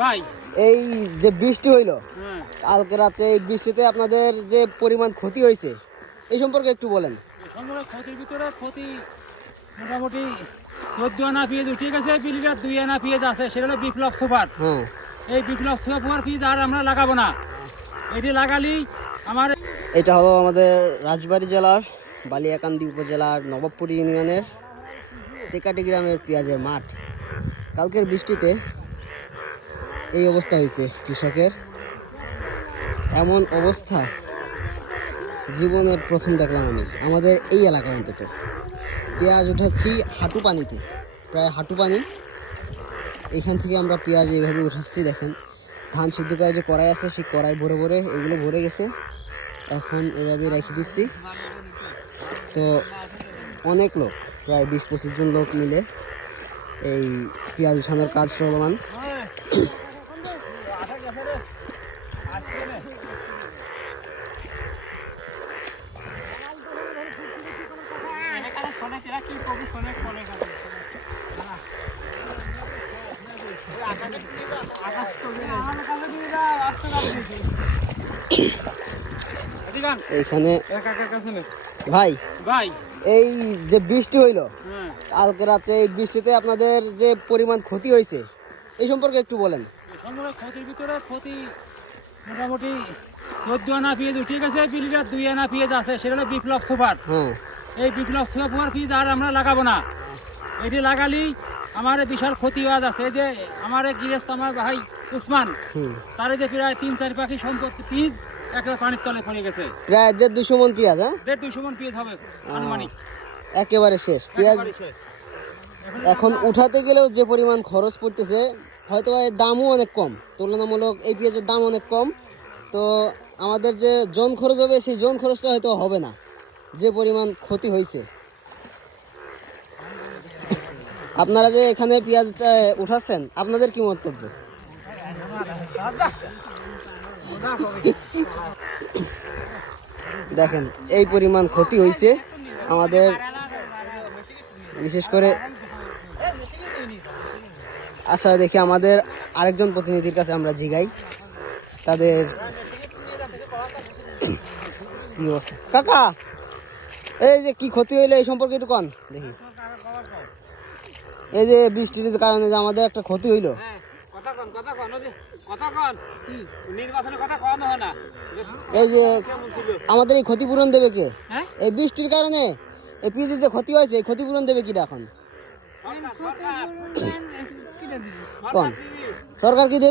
ভাই এই যে বৃষ্টি হইলো কালকে রাতে, এই বৃষ্টিতে আপনাদের যে পরিমাণ ক্ষতি হয়েছে এই সম্পর্কে একটু বলেন। ক্ষতির ভিতরে ক্ষতি মোটামুটি 14 আনা পেঁয়াজ উঠে গেছে, বিলিটার 2 আনা পেঁয়াজ আছে, সেটা হলো বিপ্লব সুপার। হ্যাঁ, এই বিপ্লব সুপার পেঁয়াজ আর আমরা লাগাবো না, এটি লাগালেই আমার। এটা হলো আমাদের রাজবাড়ী জেলার বালিয়াকান্দি উপজেলার নবাবপুর ইউনিয়নের টেকাটি গ্রামের পেঁয়াজের মাঠ। কালকের বৃষ্টিতে এই অবস্থা হয়েছে কৃষকের। এমন অবস্থা জীবনের প্রথম দেখলাম আমি আমাদের এই এলাকায়। অন্তত পেঁয়াজ উঠাচ্ছি হাঁটু পানিতে, প্রায় হাঁটু পানি। এখান থেকে আমরা পেঁয়াজ এইভাবে উঠাচ্ছি। দেখেন ধান সিদ্ধ করে যে কড়াই আছে, সেই কড়াই ভরে ভরে এগুলো ভরে গেছে। এখন এভাবে রেখে দিচ্ছি। তো অনেক লোক, প্রায় 20-25 জন লোক মিলে এই পেঁয়াজ উঠানোর কাজ চলমান। এইখানে ভাই ভাই এই যে বৃষ্টি হইলো কালকে রাতে, এই বৃষ্টিতে আপনাদের যে পরিমাণ ক্ষতি হয়েছে এই সম্পর্কে একটু বলেন। ক্ষতির ভিতরে ক্ষতি মোটামুটি 14 আনা পেঁয়াজ উঠে গেছে, বিলিটার 2 আনা পেঁয়াজ আছে, সেটা হলো বিপ্লব সুপার। হ্যাঁ, এই বিপ্লব সুপার পেঁয়াজ আর আমরা লাগাবো না, এটি লাগালেই আমার বিশাল ক্ষতি হওয়া যাচ্ছে। এই যে আমার গৃহস্থ আমার ভাই উসমান, তার যে প্রায় 3-4 পাখি সম্পত্তি পেঁয়াজ একেবারে পানির তলে পড়ে গেছে। প্রায় 150-200 মন পেঁয়াজ। হ্যাঁ, 150-200 মন পেঁয়াজ হবে আনুমানিক, একেবারে শেষ পেঁয়াজ। এখন উঠাতে গেলেও যে পরিমাণ খরচ পড়তেছে, হয়তো এর দামও অনেক কম, তুলনামূলক এই পেঁয়াজের দাম অনেক কম। তো আমাদের যে জন খরচ হবে, সেই জন খরচটা হয়তো হবে না, যে পরিমাণ ক্ষতি হয়েছে। আপনারা যে এখানে পেঁয়াজ উঠাচ্ছেন, আপনাদের কি মন্তব্য? দেখেন এই পরিমাণ ক্ষতি হয়েছে আমাদের, বিশেষ করে। আচ্ছা দেখি আমাদের আরেকজন প্রতিনিধির কাছে আমরা জিগাই তাদের কি অবস্থা। কাকা, এই যে কি ক্ষতি হইলো এই সম্পর্কে একটু কন দেখি। এই যে বৃষ্টির কারণে যে আমাদের একটা ক্ষতি হইলো, এই যে আমাদের এই ক্ষতিপূরণ দেবে কে? এই বৃষ্টির কারণে এই পেঁয়াজের যে ক্ষতি হয়েছে, এই ক্ষতিপূরণ দেবে কিটা এখন? কোন সরকার কি দেবে?